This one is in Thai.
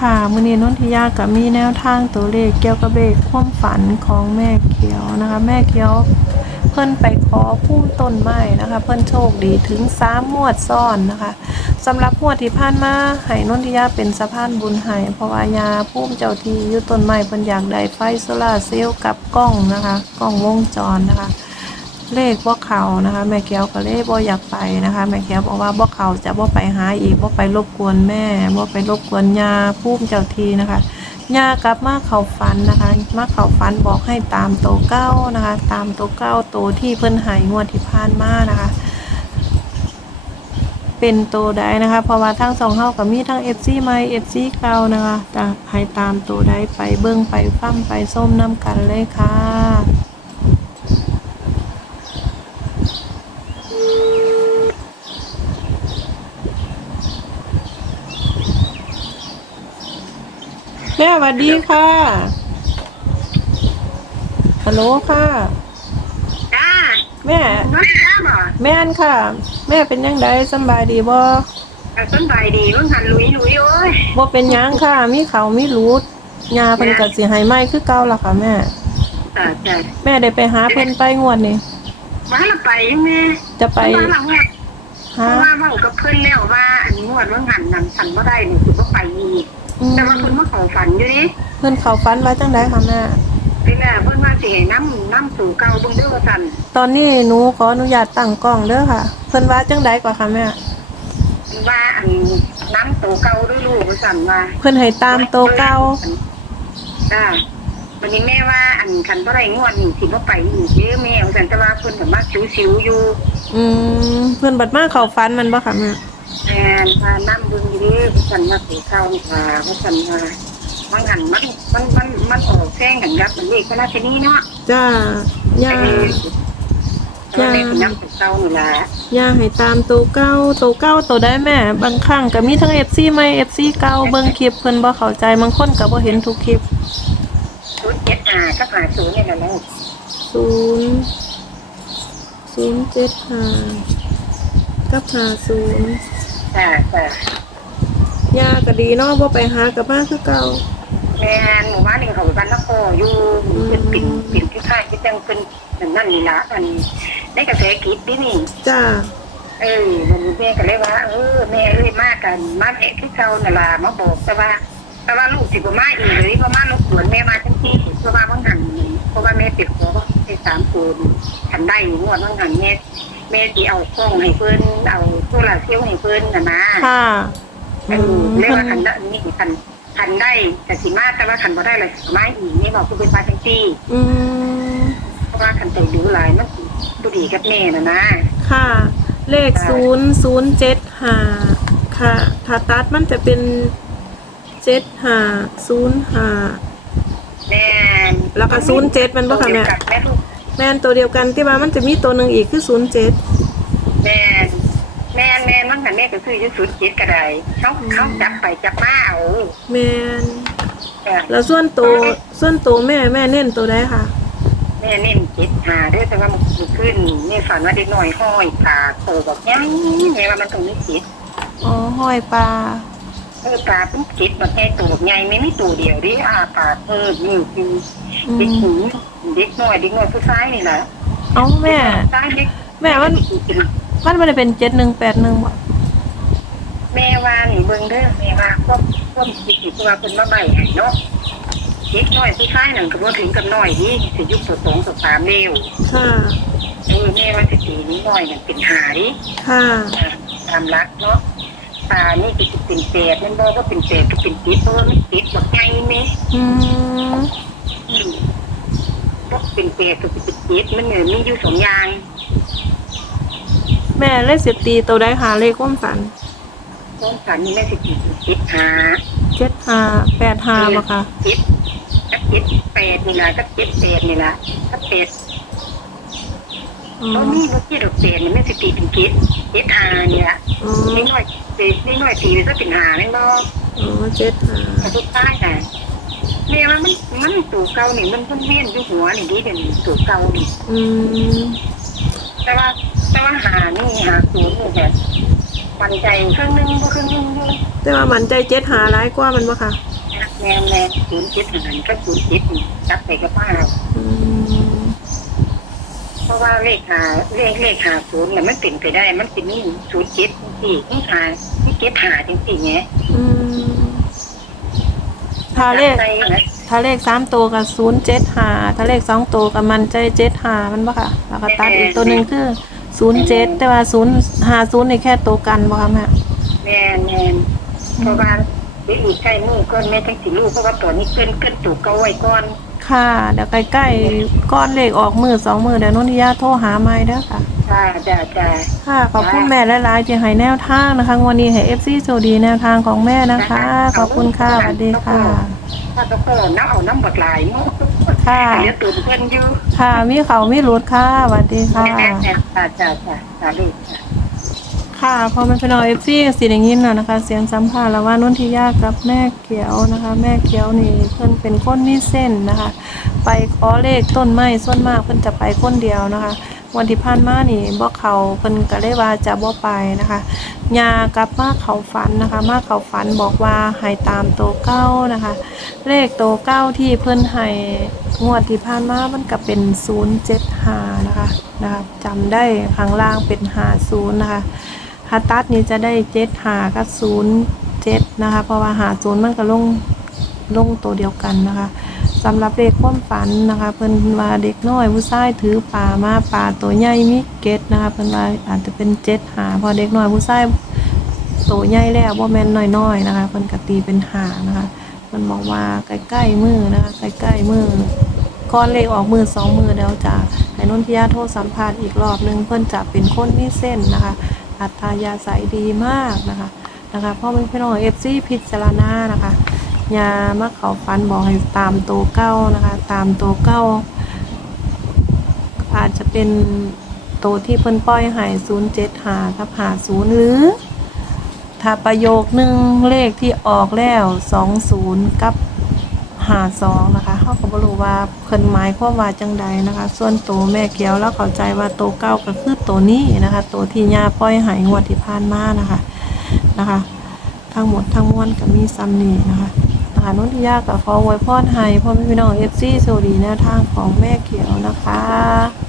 ค่ะมือนี้นนทิยากับมีแนวทางตัวเลขเกี่ยวกับเลขความฝันของแม่เขียวนะคะ แม่เขียวเพิ่นไปขอพุ่มต้นไม้นะคะ เพิ่นโชคดีถึง3งวดซ้อนนะคะสำหรับงวดที่ผ่านมาให้นนทิยาเป็นสะพานบุญให้เพราะว่ายาพุ่มเจ้าที่อยู่ต้นไม้เพิ่นอยากได้ไฟโซลาเซลล์กับกล้องนะคะ กล้องวงจรนะคะ เลขบ่เขานะคะ แม่แก้วก็เลยบ่อยากไปนะคะ แม่แก้วบอกว่าบ่เขาจะบ่ไปหาอีกบ่ไปรบกวนแม่บ่ไปรบกวนยาภูมิเจ้าทีนะคะยากลับมาเขาฝันนะคะ มาเขาฝันบอกให้ตามโตเก้านะคะ ตามโตเก้าโตที่เพิ่นหายงวดที่ผ่านมานะคะ เป็นโตวใดนะคะ เพราะว่าทั้งสองเฮาก็มีทั้ง FC ใหม่ FC เก่านะคะแต่ให้ตามโตวใดไปเบิ่งไปฟังไปส้มน้ำกันเลยค่ะ แม่สวัสดีค่ะ ฮัลโหลค่ะ จ้าแม่ น้อยจ้าบ่แม่นค่ะ แม่เป็นยังไงสำบายดีบ่แต่ต้นใบดีมึงหันลุยลุยโอ้ยบ่เป็นหยังค่ะ มีเขามีรูดยาเพิ่นก็สิให้ไหมคือเก่าล่ะค่ะแม่ จ้าจ้าแม่ได้ไปหาเพิ่นไปงวดนี้ว่าเราไปยังไงจะไปว่าเราเนี่ยเพหาราะว่าเว่ากับเพื่อนแล้วว่าอันงวดมึงหันนั่นฉันบ่ได้นี่คือว่าไปอีกอืม แต่ว่าเพิ่นมาเข้าฝันอยู่ดิเพิ่นเข้าฝันว่าจังไดค่ะแม่ทีแรกเพิ่นว่าสิให้น้ำน้ำสู่เก่าเบิ่งเด้อว่าซั่นตอนนี้หนูขออนุญาตตั้งกล้องเด้อค่ะ เพิ่นว่าจังไดกว่าค่ะแม่ ว่าอันน้ำสู่เก่าด้วยลูกว่าซั่นว่า เพิ่นให้ตามโตวเก่าจ้าวันนี้แม่ว่าอันคันบ่ได้งวดนี่สิบ่ไปอีกเด้อแม่ว่าซั่นแต่ว่าเพิ่นก็มาชิวๆอยู่ อืมเพิ่นบัดมาเข้าฝันมันบ่ค่ะแม่แอ นพาน้ำบึงอยู่ดิพฉันมาสีข้าวนี่ค่ะพฉันมามันหันมันมันมันมันออกแซงกันยับมันนี่ก็น่าจะนี่เนาะจ้าไอ้ย่าตอนนี้เป็นน้ำสีข้าวนี่แหละย่าให้ตามโตวเก้าโตวเก้าโตวได้แม่ บางครั้งก็มีทั้ง FC ใหม่ FC เก่าเบิ่งคลิปเพิ่นบ่เข้าใจบางคนก็บ่เห็นทุกคลิปศูนย์เจ็ดอ่าก็หาศูนย์นี่แหละลูกศูนย์ศูนย์เจ็ดห้ากับห้าศูนย์ แต่แต่ยาก็ดีเนาะบ่ไปหากับมาคือเก่าแม่หมู่บ้านหนึ่งเขาบ้านนครอยู่เป็นปิ่นปิ่นที่ค่ายที่จังเป็นนั่นนี่ละอันในกระแสกิจดินี่จ้าเออมันแม่ก็เลยว่า เออแม่เอ้ยมากันมาแม่ที่เจ้าน่ะล่ะมาบอกแต่ว่า แต่ว่าลูกสิบ่มาอีกเลยเพราะมาลบกวนแม่มาจังที่เพราะว่าบางหันเพราะว่าแม่ติดขอไอ้สามคูณทันได้อยู่งวดบางหันแม่ แม่สิเอากล้องให้เพิ่นเอาโซลาร์เซลล์ให้เพิ่นน่ะนะค่ะเออเรียกว่าคันได้นี่คันคันได้แต่สิมาแต่ว่าคันบ่ได้เลยมาอีกนี่บอกคือเป็นมาจังที่อืมเพราะว่าคันไปดูหลายมันบ่ดีกับแม่น่ะนะค่ะ เลขศูนย์ศูนย์เจ็ดห้าค่ะถ้าตัดมันจะเป็นเจ็ดห้าศูนย์ห้า แม่แล้วก็07มันบ่คะแม่แม่ลูก แม่นตัวเดียวกันที่ว่ามันจะมีตัวหนึ่งอีกคือศูนย์เจ็ดแม่นแม่นแม่นบางหันแม่ก็ซื้ออยู่สุดจิตก็ได้เขาเขาจับไปจับมาเอาแม่นเออแล้วส่วนตัวส่วนตัวแม่แม่เน้นตัวใดค่ะ แม่เน้นจิตหาเด้อแต่ว่ามันขึ้นนี่ฝันว่าเด็กน้อยห้อยปากโตบอกยังแม่ว่ามันตรงนี้จิตอ๋อห้อยปลา เออปลาเป็นจิตแบบแค่ตัวใหญ่ไม่ไม่ตัวเดียวดิอาปากเออนี่คืออืเด็กมหญิงเด็กน้อยเด็กน้อยผู้ชายนี่แหละเอ้าแม่ชายเด็กแม่มันมันไม่ได้เป็นเจ็ดหนึ่งแปดหนึ่งบ่แม่ว่านี่เบิ่งเด้อแม่ว่าควบควบจิตที่ว่าเพิ่นมาใบให้เนาะเด็กน้อยผู้ชายนั่นก็บ่ถึงกับน้อยนี่สิยุคตัวสองตัวสามเร็วค่ะเออแม่ว่าสิตีนี้น้อยนั่นเป็นหาดิค่ะ ตามรักเนาะ ตานี่ก็จะเป็นเศษมันบอกว่าเป็นเศษก็เป็นติดเพราะว่ามันติดแบบไงไหมอืมอืมก็เป็นเศษก็เป็นติดมันเหมือนมีอยู่สองอย่างแม่เลขสิบตีตัวใดหาเลขความฝันต้นสันนี่แม่สิตีเป็นติดหาเจ็ดห้าแปดห้าบ่ค่ะติดก็ติดแปดนี่ละก็ติดแปดนี่ละก็เป็ด อ๋อตอนนี้เมื่อกี้ดอกเศษนี่แม่สิตีเป็นติดติดหาเนี่ยอ๋อนิดหน่อยเศษนิดหน่อยตีไปก็เป็นหาแม่นบ่อ๋อเจ็ดห้าแต่ทุกท้ายน่ะแม่ว่ามันมันตัวเก่านี่มันเพิ่นเวียนอยู่หัวนี่ดีเด่นตัวเก่านี่อืมแต่ว่าแต่ว่าหานี่หาศูนย์นี่แบบมันใจครึ่งหนึงบ่ครึ่งหนึงอยู่แต่ว่ามันใจเจ็ดหาร้ายกว่ามันบ่ค่ะแม่แม่ศูนย์เจ็ดหันก็ศูนย์เจ็ดนี่จับไปกับป้าอืม เพราะว่าเลขหาเลขเลขหาศูนย์น่ะมันเป็นไปได้ มันเป็นนี่ศูนย์เจ็ดสี่ที่หาที่เจ็ดหาจริงๆไงอืมถ้าเลขใช่นะถ้าเลขสามตัวกับศูนย์เจ็ดหาถ้าเลขสองตัวกับมันใจเจ็ดหามันบ่ค่ะ แล้วก็ตัดอีกตัวหนึ่งคือศูนย์เจ็ดแต่ว่าศูนย์หาศูนย์ในแค่ตัวกันบ่ค่ะแม่แม่แม่เพราะว่าไปอีกใกล้มือก้อนแม่ทั้งสี่ลูกเพราะว่าตัวนี้เกินเกินตูกเก้าไว้ก้อน ค่ะ เดี๋ยวใกล้ๆก้อนเลขออกมือสองมือเดี๋ยวนนทิยาโทรหาไม่เด้อค่ะ จ้าจ้าจ้าค่ะขอบคุณแม่หลายๆที่ให้แนวทางนะคะงวันนี้ให้เอฟซีโชคดีแนวทางของแม่นะคะ ขอบคุณค่ะสวัสดีค่ะ ถ้าตะโกนน้ำเอาน้ำบดหลายเนาะค่ะ เดี๋ยวตื่นเพื่อนอยู่ค่ะมีเขามีรุดค่ะสวัสดีค่ะแม่แม่จ้าจ้าจ้าจ้าลูกจ้า ค่ะพอมันเป็นเอฟซีสีอย่างนี้นะคะ เสียงสัมภาษณ์แล้วว่านุ่นทิยากกับแม่เขียวนะคะ แม่เขียวนี่เพิ่นเป็นคนมีเส้นนะคะ ไปขอเลขต้นไม้ส่วนมากเพิ่นจะไปคนเดียวนะคะ วันที่ผ่านมานี่บ่เขาเพิ่นก็เลยว่าจะบ่ไปนะคะยากับมาเขาฝันนะคะ มาเขาฝันบอกว่าให้ตามโตเก้านะคะ เลขโตเก้าที่เพิ่นให้งวดที่ผ่านมามันก็เป็น075นะคะนะคะจำได้ข้างล่างเป็น50นะคะ ฮัตตัดนี้จะได้75กับ07นะคะเพราะว่า50มันก็ลงลงตัวเดียวกันนะคะสำหรับเลขความฝันนะคะ เพิ่นว่าเด็กน้อยผู้ชายถือป่ามาป่าตัวใหญ่มีเกตนะคะเพิ่นว่าอาจจะเป็น7หาพอเด็กน้อยผู้ชายโตใหญ่แล้วบ่าแมนน้อยๆนะคะเพิ่นกตีเป็นหานะคะมันบอกว่าใกล้ๆมือนะคะใกล้ๆมือก้อนเลขออกมือสองมือเดี๋ยวจะให้นนทิยาโทรสัมภาษณ์อีกรอบหนึงเพื่อนจะเป็นคนมีเส้นนะคะ อัตยาศัยดีมากนะคะนะคะพราะมันพี่น้องเอฟซีพิจารณานะคะยามาเขาฟันบอกให้ตามตัวเก้านะคะ ตามตัวเก้า อาจจะเป็นตัวที่เพิ่นป้อยหายศูนย์เจ็ดหากับหาศูนย์หรือ ถ้าประโยคหนึ่งเลขที่ออกแล้วสองศูนย์กับ หาสองนะคะเขาก็บรู้ว่าเพิ่นหมายความว่าจังใดนะคะ ส่วนตัวแม่เกียวแล้วเข้าใจว่าตัวเก้าก็คือตัวนี้นะคะ ตัวที่ยาป้อยหายงวดที่ผ่านมานะคะนะคะ ทั้งหมดทั้งมวลก็มีซัมนี่นะคะนะคะนุ่นที่ยากกับขอไวยพรให้พ่อแม่พี่น้องเอฟซีโซดีแนวทางของแม่เขียวนะคะ